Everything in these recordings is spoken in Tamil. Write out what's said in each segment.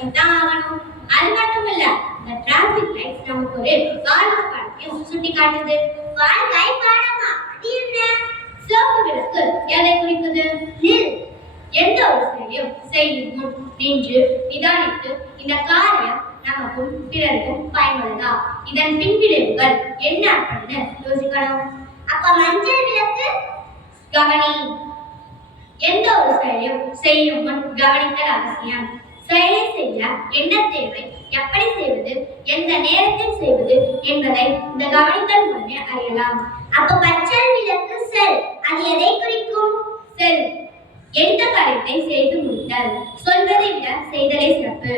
பண்ணித்தான் ஆகணும். அது மட்டும் இல்ல, இந்த டிராபிக் லைட்ஸ் நமக்கு ஒரு வாழ்க்கை பாடத்தையும் சுட்டி காட்டுது. வாழ்க்கை பாடமா? அது என்ன? சிவப்பு விளக்கு எதை குறிக்குது? நில். எந்த ஒரு செயலையும் செய்யும் முன் நின்று நிதானித்து இந்த காரியம் நமக்கும் பிறருக்கும் பயனுள்ளதா, இதன் பின்விளைவுகள் என்ன அப்படின்னு யோசிக்கணும். அப்ப மஞ்சள் விளக்கு? கவனி. எந்த ஒரு செயலையும் செய்யும் முன் கவனித்தல் அவசியம். செயலை செய்ய என்ன தேவை, எப்படி செய்வது, எந்த நேரத்தில் செய்வது என்பதை இந்த கவனித்தல் மூலமே அறியலாம். அப்ப பச்சை விளக்கு செல், அது எதை குறிக்கும்? செல். எந்த காரியத்தை செய்து முடித்தல். சொல்வதை விட செய்தலை சிறப்பு.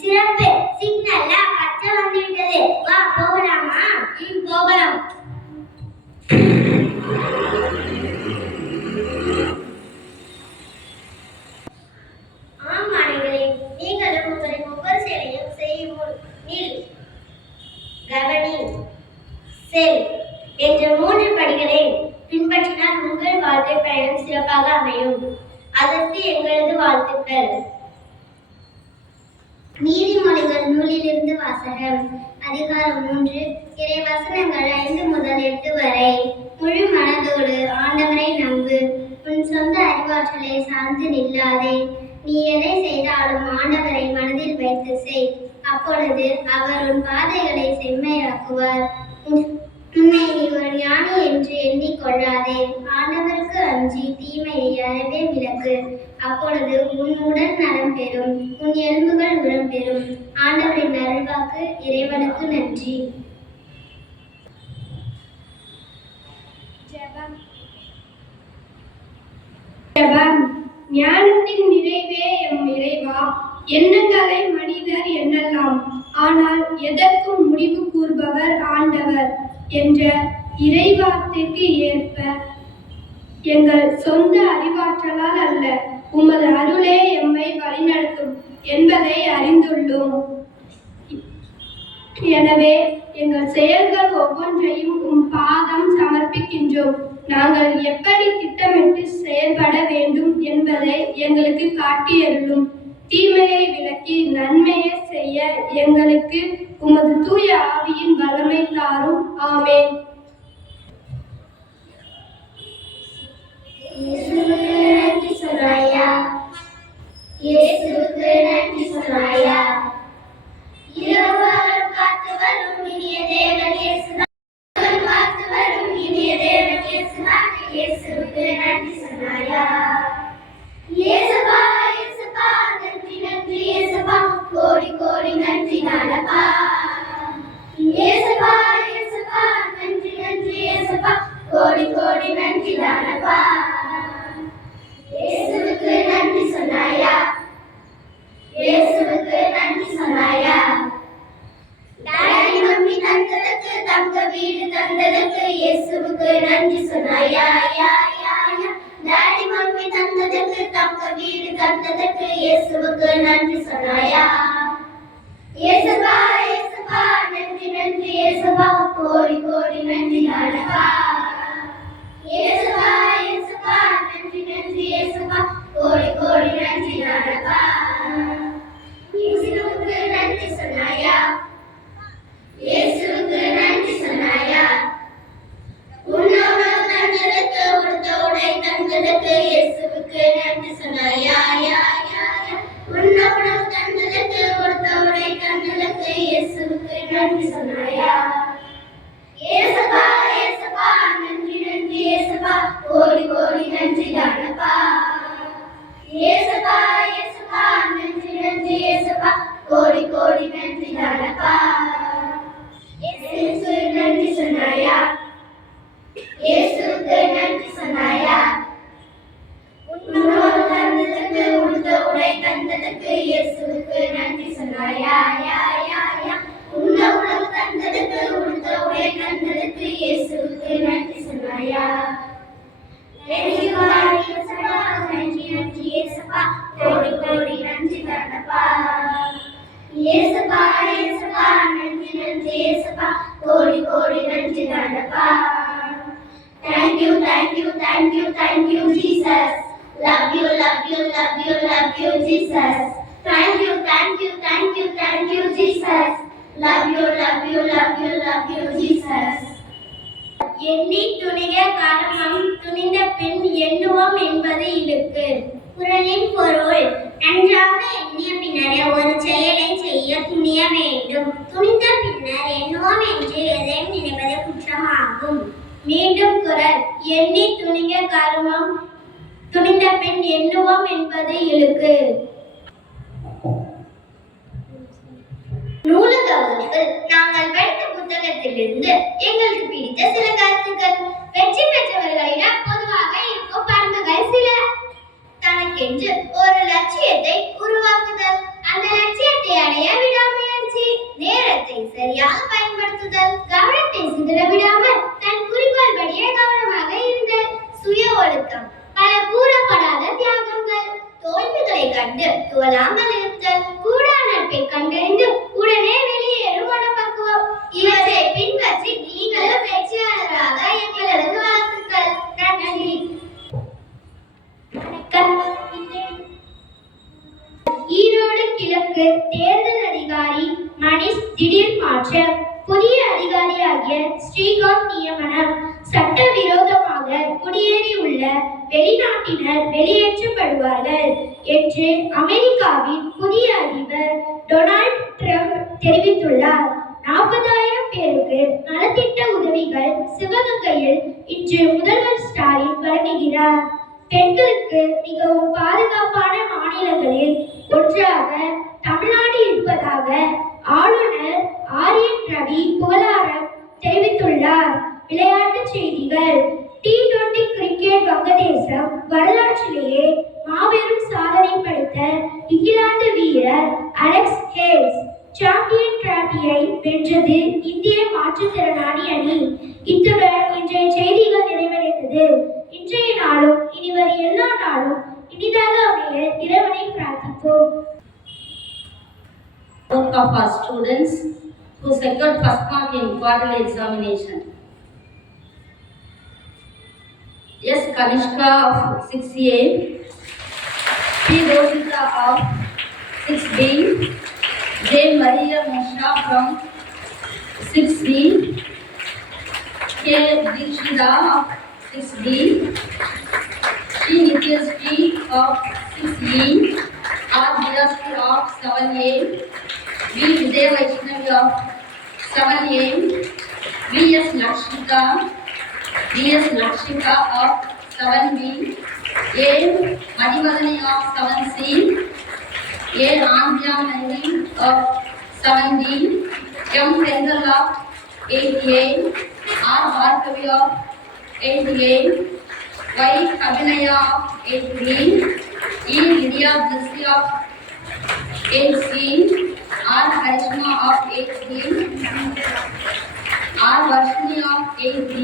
சிறப்பு. சிக்னல்ல பச்சை வந்து விட்டது, வா போகலாமா? போகலாம். என்ற 3 படிகளை பின்பற்றினால் உங்கள் வாழ்க்கை பயணம் சிறப்பாக அமையும். அதற்கு எங்களது வாழ்த்துக்கள். நீதிமொழிகள் நூலிலிருந்து வாசகம். அதிகாரம் 3, இறை வசனங்கள் 5 முதல் 8 வரை. முழு மனதோடு ஆண்டவரை நம்பு, உன் சொந்த அறிவாற்றலை சார்ந்து நில்லாதே. நீ எதை செய்தாலும் ஆண்டவரை மனதில் வைத்து செய், அப்பொழுது அவர் உன் பாதைகளை செம்மையாக்குவார். உன்னை நீ ஒரு ஞானி என்று எண்ணிக்கொள்ளாதே. ஆண்டவருக்கு அஞ்சி தீமையை அறவே விலக்கு, அப்பொழுது உன் உடல் நலம் பெறும், உன் எலும்புகள் உரம் பெறும். ஆண்டவரின் அருள்வாக்கு. இறைவனுக்கு நன்றி. ஜெபம். ஞானத்தின் நிறைவே எம் இறைவா, எண்ணங்களை மனிதர் எண்ணலாம், ஆனால் எதற்கும் முடிவு கூறுபவர் ஆண்டவர் என்ற இறைவார்த்தைக்கு ஏற்ப எங்கள் சொந்த அறிவாற்றலால் அல்ல, உமது அருளே எம்மை வழிநடத்தும் என்பதை அறிந்துள்ளோம். எனவே எங்கள் செயல்கள் ஒவ்வொன்றையும் உம் பாதம் சமர்ப்பிக்கின்றோம். நாங்கள் எப்படி திட்டமிட்டு செயல்பட வேண்டும் என்பதை எங்களுக்கு காட்டியருளும். தீமையை விலக்கி நன்மையை செய்ய எங்களுக்கு உமது தூய ஆவியின் வல்லமை தாரும். ஆமென். இயேசுவுக்கு நன்றி சொன்னாயா, இயேசுவுக்கு நன்றி சொன்னாயா. இரவாரம் காத்து வரும் இனிய தேவன் இயேசுதான், காத்து வரும் இனிய தேவன் இயேசுதான். இயேசுவுக்கு நன்றி சொன்னாயா. இயேசுவா இயேசுவா நன்றி நன்றி இயேசுவா, கோடி கோடி நன்றி நானப்பா. இயேசுவா இயேசுவா நன்றி நன்றி இயேசுவா, கோடி கோடி நன்றி நானப்பா. இயேசுவுக்கு நன்றி சொன்னாயா, இயேசுவுக்கு நன்றி சொன்னாயா. டாடி மம்மி தந்ததுக்கு, தங்க வீடு தந்ததுக்கு இயேசுவுக்கு நன்றி சொன்னாயா. யா யா யா. டாடி மம்மி தந்ததுக்கு, தங்க வீடு தந்ததுக்கு இயேசுவுக்கு நன்றி சொன்னாயா. இயேசுவா இயேசுவா நன்றி நன்றி இயேசுவா, கோடி கோடி நன்றி நானப்பா. இயேசுவா இயேசுவா நன்றி நன்றி இயேசுவா, கோடி கோடி நன்றி நானப்பா. இயேசுவுக்கு நன்றி சொன்னாயா, இயேசுவுக்கு நன்றி சொன்னாயா. உணவு தந்ததுக்கு, உடுத்த உடை தந்ததுக்கு இயேசுவுக்கு நன்றி சொன்னாயா. யா யா யா. உணவு தந்ததுக்கு, உடுத்த உடை தந்ததுக்கு இயேசுவுக்கு நன்றி சொன்னாயா. இயேசுவா இயேசுவா நன்றி நன்றி இயேசுவா, கோடி கோடி நன்றி தானப்பா. இயேசுவா இயேசுவா நன்றி நன்றி இயேசுவா, கோடி கோடி நன்றி தானப்பா. இயேசுவுக்கு நன்றி சொன்னாயா, இயேசுவுக்கு நன்றி சொன்னாயா. உணவு தந்ததுக்கு, உடுத்த உடை தந்ததுக்கு இயேசுவுக்கு நன்றி சொன்னாயா. யா யா யா. உணவு தந்ததுக்கு, உடுத்த உடை தந்ததுக்கு இயேசுவுக்கு நன்றி சொன்னாயா. இயேசுவா இயேசுவா நன்றி நன்றி இயேசுவா, கோடி கோடி நன்றி தானப்பா. இயேசுவா இயேசுவா நன்றி நன்றி இயேசுவா, கோடி கோடி நன்றி தானப்பா. Thank you, thank you, thank you, thank you, Jesus. Love you, love you, love you, love you, Jesus. Thank you, Jesus. Love you, love you, love you, love you, Jesus. எண்ணி துணிக கர்மம் துணிந்த பின் எண்ணுவோம் என்பது இழுக்கு. குறளின் பொருள் நன்றாக எண்ணிய பின்னரே ஒரு செயலை செய்ய துணிய வேண்டும். துணிந்த பின்னர் எண்ணுவோம் என்று எதையும் நினைப்பது குற்றமாகும். மீண்டும் குறள். எண்ணி துணிக கர்மம் துணிந்த பின் எண்ணுவோம் என்பது இழுக்கு. நூலக வகுப்பில் நாங்கள் படித்த புத்தகத்திலிருந்து எங்களுக்கு பிடித்த சில கருத்துக்கள். வெற்றி பெற்றவர்களிடம் பொதுவாக இருக்கும் பண்புகள் சில. தனக்கென்று ஒரு லட்சியத்தை உருவாக்குதல், அந்த லட்சியத்தை அடைய விடாமுயற்சி, நேரத்தை சரியாக பயன்படுத்துதல், கவனத்தை சிதற விடாமல் தன் குறிக்கோள் படியே கவனமாக இருந்தல், சுய ஒழுக்கம், பல கூறப்படாத தியாகங்கள், தோல்விகளை கண்டு துவளாமல் இருத்தல், கூடா நட்பை கண்டறிந்து உடனே வெளியேறும் மனப்பக்குவம். இவற்றை பின்பற்றி நீங்களும் வெற்றியாளராக எங்களது வாழ்த்துக்கள். நன்றி. ஈரோடு கிழக்கு தேர்தல் அதிகாரி மணிஷ் திடீர் மாற்றம். புதிய அதிகாரியாகிய ஸ்ரீகாந்த் நியமனம். சட்டவிரோதமாக குடியேறியுள்ள வெளிநாட்டினர் வெளியேற்றப்படுவார்கள் என்று அமெரிக்காவின் புதிய அதிபர் டொனால்ட் ட்ரம்ப் தெரிவித்துள்ளார். 40,000 பேருக்கு நலத்திட்ட உதவிகள் சிவகங்கையில் இன்று முதல்வர் ஸ்டாலின் வழங்குகிறார். பெண்களுக்கு மிகவும் பாதுகாப்பான மாநிலங்களில் ஒன்றாக தமிழ்நாடு இருப்பதாக ஆளுநர் ஆர்.என். ரவி புகழாரம் தெரிவித்துள்ளார். விளையாட்டுச் செய்திகள். T20 கிரிக்கெட் வங்கதேசம் வரலாற்றிலேயே மாபெரும் சாதனை படைத்த இங்கிலாந்து வீரர் அலெக்ஸ் ஹேல்ஸ் சாம்பியன் டிராபியை வென்றது இந்திய மாற்றுத்திறனாளி அணி. இத்துடன் இன்றைய செய்திகள் நிறைவடைந்தது. இன்றைய நாளும் இனிவரும் எல்லா நாளும் இனிதாக அமைய இறைவனை பிரார்த்திப்போம். Work of our students who secured first mark in quarterly examination. S. Kanishka of 6A, P. Rosita of 6B, J. Maria Mosha from 6B, K. Dikshita of 6B, T. Nityasri of 6B, R. Vyasri of 7A, V. Vijay Vaishnavi of 7A, V.S. Lakshika of 7B, A. Madhivadani of 7C, A. Andhya Naivi of 7D, M. Kendall of 8A, R. Bhargavi of 8A, Y. Abhinaya of 8B, E. Lydia Blissy of 8C, R. Karishma of 8C, R. Varshini of 8B,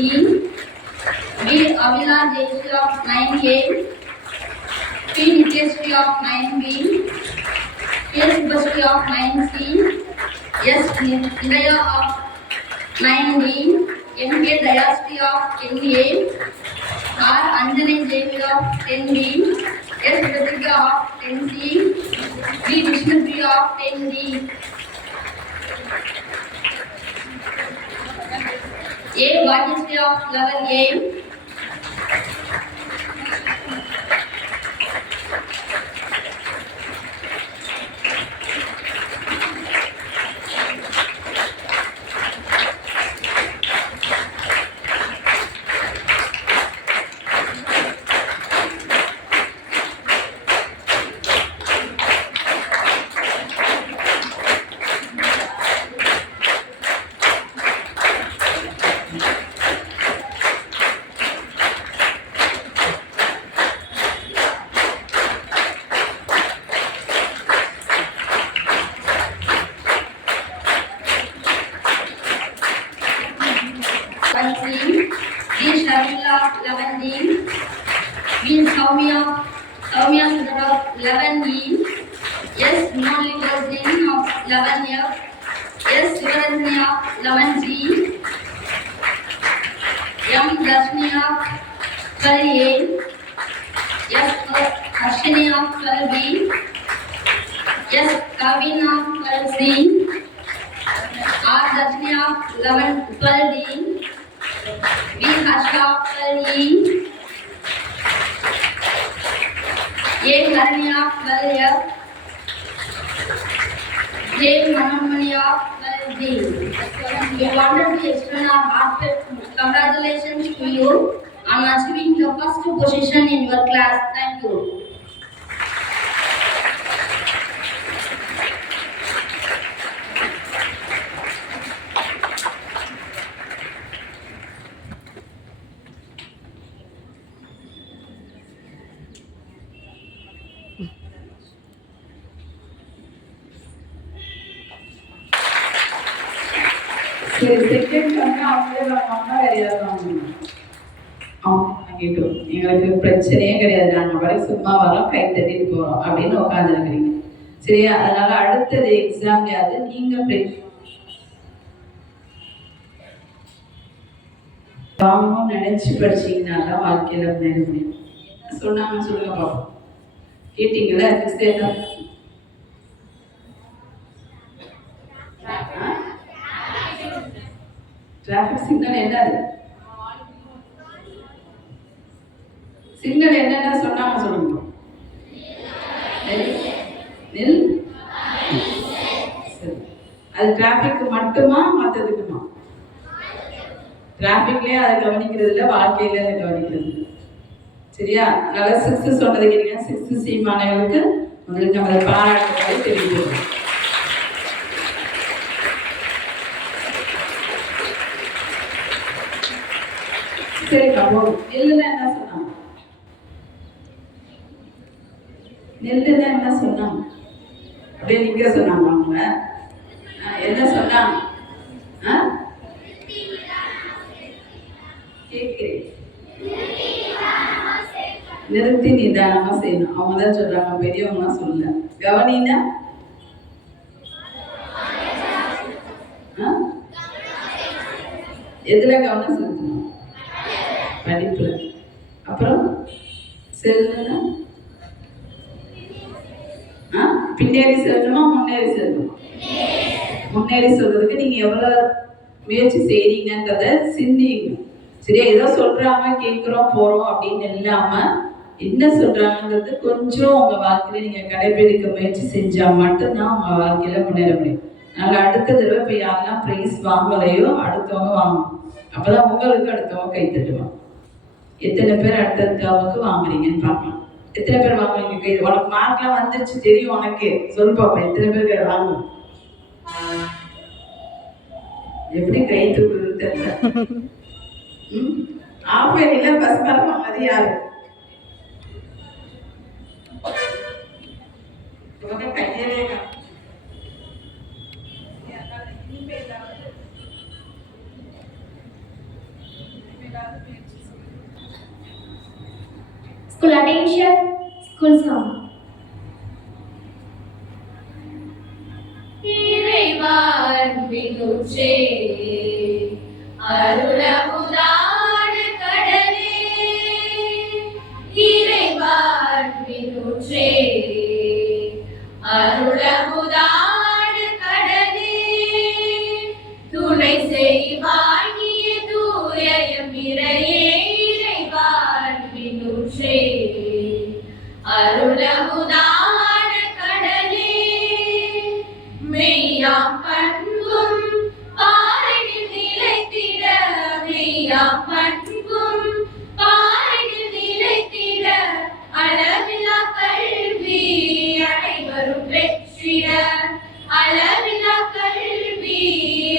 B. Avila Jeshi of 9A, P. Nityasri of 9B, K. Subhasri of 9C, S. Nidaya of 9D, M. K. Dayasri of 10A, R. Anjani Devi of 10B, S. Ritika of 10C, B. Vishnupriya of 10D, A. Bhagyasri of 11A, B. Sharmila of 11D, B. Soumya Sudhar of 11E, S. Monali Gosling of 11F, S. Sivarajani of 11G, M. Darshini of 12A, S. Harshini of 12B, S. Kavin of 12C, Darshini of 12D, B. Harsha of 12E, A. Harani of 12F, J. Manamani of 12D. We wanted to extend our heartfelt congratulations to you on achieving the first position in your class. Thank you. சரி, செகண்ட் வந்து அவங்களே வாங்கினா வேற யாரும் வாங்கணும். அவங்க வாங்கிட்டோம், எங்களுக்கு பிரச்சனையே கிடையாது, நாங்கள் வரை சும்மா வரோம், கை தட்டிட்டு போகிறோம் அப்படின்னு உட்காந்துருக்கிறீங்க. சரியா? அதனால அடுத்தது எக்ஸாம்லையாவது நீங்கள் வாங்கணும் நினைச்சு படிச்சீங்கன்னா தான் வாழ்க்கையில முன்னேற முடியும். சொன்னாங்க, சொல்லுங்க பாப்போம். கேட்டீங்களா? டிராஃபிக் சிக்னல் என்னது? சிக்னல் என்னன்னா சொன்னாங்க, சொல்லுங்க. நெல். அது டிராஃபிக் மட்டுமா மற்றதுக்குமா? டிராஃபிக்லயே அதை கவனிக்கிறது இல்லை, வாழ்க்கையில அதை கவனிக்கிறது. சரியா? அதனால 6 சொன்னது கேட்டீங்க. 6C மாணவர்களுக்கு உங்களுக்கு நம்ம பாராட்டுகளை தெரிவிக்கிறோம். சரிக்கா, போதும். நெல்லுன்னா என்ன சொன்னாங்க? நெல்லுன்னா என்ன சொன்னாங்க? அப்படியே நீங்க சொன்னாங்க. அவங்க என்ன சொன்னாங்க? நிறுத்தி நிதானமா செய்யணும். அவங்க தான் சொல்றாங்க, பெரியவங்க சொல்லல. கவனினா எதுல கவனம் செலுத்தணும்? படிப்புல. அப்புறம் செல்லுன்னா பின்னேறி செல்லணுமா முன்னேறி செல்லணுமா? முன்னேறி சொல்றதுக்கு நீங்க எவ்வளவு முயற்சி செய்றீங்கன்றத சிந்திங்க. சரியா? ஏதோ சொல்றாங்க கேட்கிறோம் போறோம் அப்படின்னு இல்லாம என்ன சொல்றாங்கன்றது கொஞ்சம் உங்க வாழ்க்கையில நீங்க கடைபிடிக்க முயற்சி செஞ்சா மட்டும்தான் உங்க வாழ்க்கையில முன்னேற முடியும். அதனால அடுத்த தடவை இப்ப யாரெல்லாம் பிரைஸ் வாங்கலையோ அடுத்தவங்க வாங்கணும். அப்பதான் உங்களுக்கு அடுத்தவங்க கை தட்டுவாங்க. எத்தனை பேர் அடுத்தவங்களுக்கு வாங்குறீங்கன்னு பார்க்கலாம். எத்தனை பேர் வாங்குறீங்க? கை. உனக்கு மார்க்லாம் வந்துருச்சு தெரியும், உனக்கு சொல்லு பாப்பா. எத்தனை பேர் வாங்கணும்? எப்படி கை தூக்குறது தெரியல. ஆஃபேரியில பஸ் மரமா மாதிரி யாரு கையிலே School attention, school song. இறைவான் வினுச்சே அருளமுதான கடலே, இறைவான் வினுச்சே அருளமுதான கடலே, துணை செய்வாய் நீ தூயம் இறையே, இறைவான் வினுச்சே அருளமுதான கடலே, மெய்யாம் பண்பும் பாரினில் நிலைத்திட, மெய்யாம் பண்பும் பாரினில் நிலைத்திட, அளவிலா கல்வி அனைவரும் பெற்றிட, அளவிலா கல்வி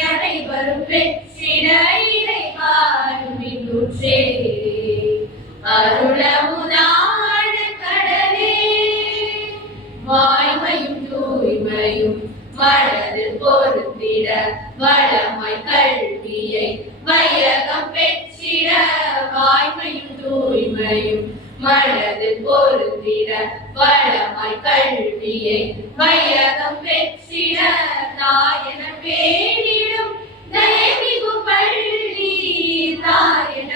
அனைவரும் பெற்றிட, இறைவான் வினுச்சே அருளமுதான கடலே, வாய்மையும் தூய்மையும் மனதில் பொருந்திட, வளமாய் கல்வியை வையகம் பெற்றிட, வாய்மையும் தூய்மையும் மனதில் பொருந்திட, வளமாய் கல்வியை வையகம் பெற்றிட, தாயன பேரிடும் தயமிகு பள்ளி, தாயன